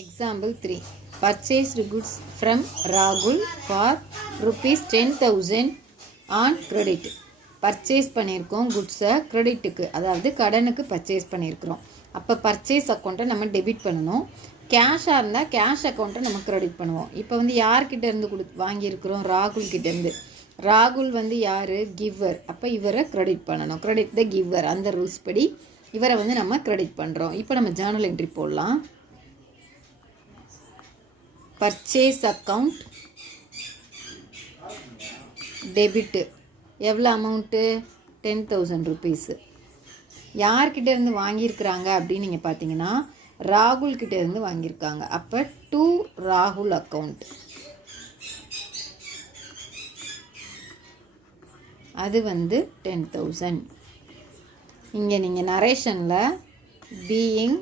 Example 3. Purchased goods from Rahul for rupees 10,000 on credit. Purchase பண்ணியிருக்கோம் குட்ஸை கிரெடிட்டுக்கு, அதாவது கடனுக்கு purchase பண்ணியிருக்கிறோம். அப்போ பர்ச்சேஸ் அக்கௌண்ட்டை நம்ம டெபிட் பண்ணணும். கேஷாக இருந்தால் கேஷ் அக்கௌண்ட்டை நம்ம கிரெடிட் பண்ணுவோம். இப்போ வந்து யார்கிட்ட இருந்து வாங்கியிருக்கிறோம்? ராகுல் கிட்டேருந்து. ராகுல் வந்து யார்? கிவர். அப்போ இவரை கிரெடிட் பண்ணணும். கிரெடிட் த கிவர், அந்த ரூல்ஸ் படி இவரை வந்து நம்ம கிரெடிட் பண்ணுறோம். இப்போ நம்ம ஜேர்னல் என்ட்ரி போடலாம். Purchase account debit. எவ்வளோ அமௌண்ட்டு? 10,000 ருபீஸு. யார்கிட்ட இருந்து வாங்கியிருக்கிறாங்க அப்படின்னு நீங்கள் பார்த்தீங்கன்னா ராகுல் கிட்ட இருந்து வாங்கியிருக்காங்க. அப்போ டு ராகுல் அக்கௌண்ட். அது வந்து 10,000. இங்கே நீங்கள் நரேஷனில் பீயிங்